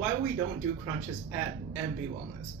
why we don't do crunches at MB Wellness.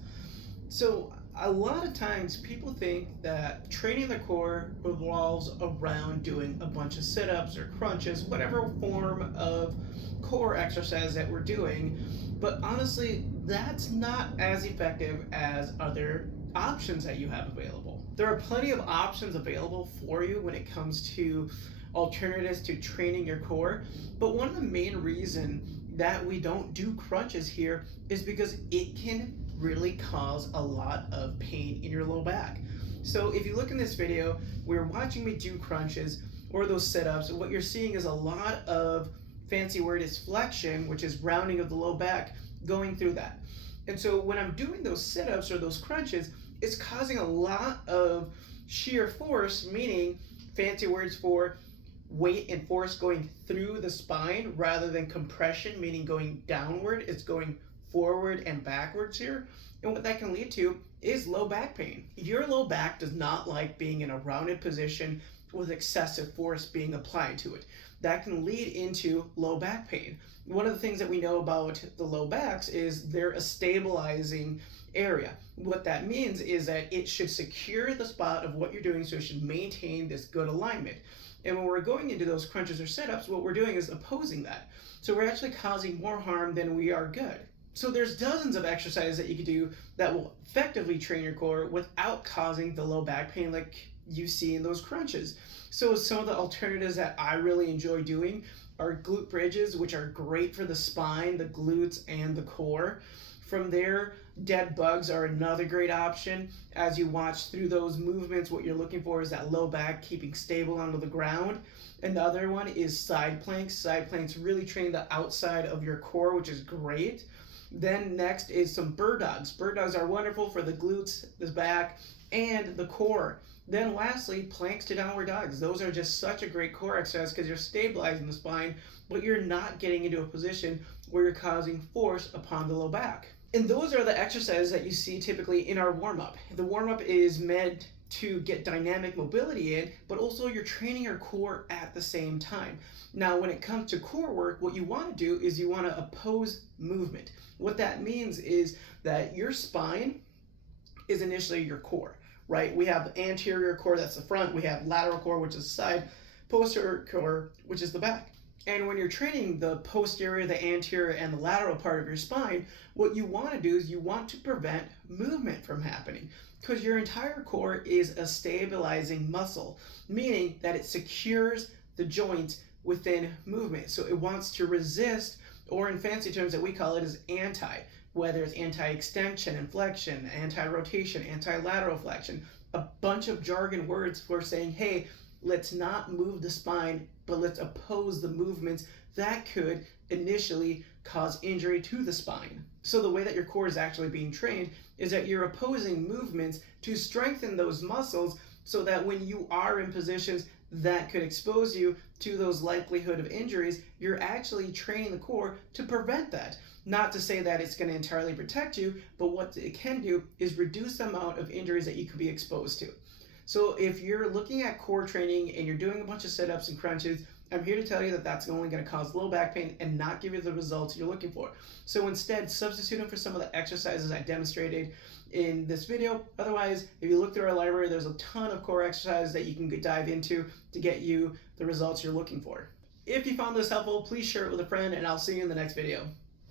So a lot of times people think that training the core revolves around doing a bunch of sit-ups or crunches, whatever form of core exercise that we're doing. But honestly, that's not as effective as other options that you have available. There are plenty of options available for you when it comes to alternatives to training your core, but one of the main reasons that we don't do crunches here is because it can really cause a lot of pain in your low back. So if you look in this video, we're watching me do crunches or those sit-ups, and what you're seeing is a lot of, fancy word is flexion, which is rounding of the low back, going through that. And so when I'm doing those sit-ups or those crunches, it's causing a lot of shear force, meaning fancy words for weight and force going through the spine rather than compression, meaning going downward. It's going forward and backwards here. And what that can lead to is low back pain. Your low back does not like being in a rounded position with excessive force being applied to it. That can lead into low back pain. One of the things that we know about the low backs is they're a stabilizing area. What that means is that it should secure the spot of what you're doing, so it should maintain this good alignment. And when we're going into those crunches or sit-ups, what we're doing is opposing that. So we're actually causing more harm than we are good. So there's dozens of exercises that you can do that will effectively train your core without causing the low back pain like you see in those crunches. So some of the alternatives that I really enjoy doing are glute bridges, which are great for the spine, the glutes, and the core. From there, dead bugs are another great option. As you watch through those movements, what you're looking for is that low back keeping stable onto the ground. Another one is side planks. Side planks really train the outside of your core, which is great. Then next is some bird dogs. Bird dogs are wonderful for the glutes, the back, and the core. Then lastly, planks to downward dogs. Those are just such a great core exercise because you're stabilizing the spine, but you're not getting into a position where you're causing force upon the low back. And those are the exercises that you see typically in our warm-up. The warm-up is meant to get dynamic mobility in, but also you're training your core at the same time. Now, when it comes to core work, what you want to do is you want to oppose movement. What that means is that your spine is initially your core, right? We have anterior core, that's the front. We have lateral core, which is the side. Posterior core, which is the back. And when you're training the posterior, the anterior, and the lateral part of your spine, what you want to do is you want to prevent movement from happening, because your entire core is a stabilizing muscle, meaning that it secures the joints within movement. So it wants to resist, or in fancy terms that we call it is anti, whether it's anti-extension and flexion, anti-rotation, anti-lateral flexion, a bunch of jargon words for saying, hey, let's not move the spine, but let's oppose the movements that could initially cause injury to the spine. So the way that your core is actually being trained is that you're opposing movements to strengthen those muscles so that when you are in positions that could expose you to those likelihood of injuries, you're actually training the core to prevent that. Not to say that it's going to entirely protect you, but what it can do is reduce the amount of injuries that you could be exposed to. So if you're looking at core training and you're doing a bunch of sit-ups and crunches, I'm here to tell you that that's only going to cause low back pain and not give you the results you're looking for. So instead, substitute them for some of the exercises I demonstrated in this video. Otherwise, if you look through our library, there's a ton of core exercises that you can dive into to get you the results you're looking for. If you found this helpful, please share it with a friend, and I'll see you in the next video.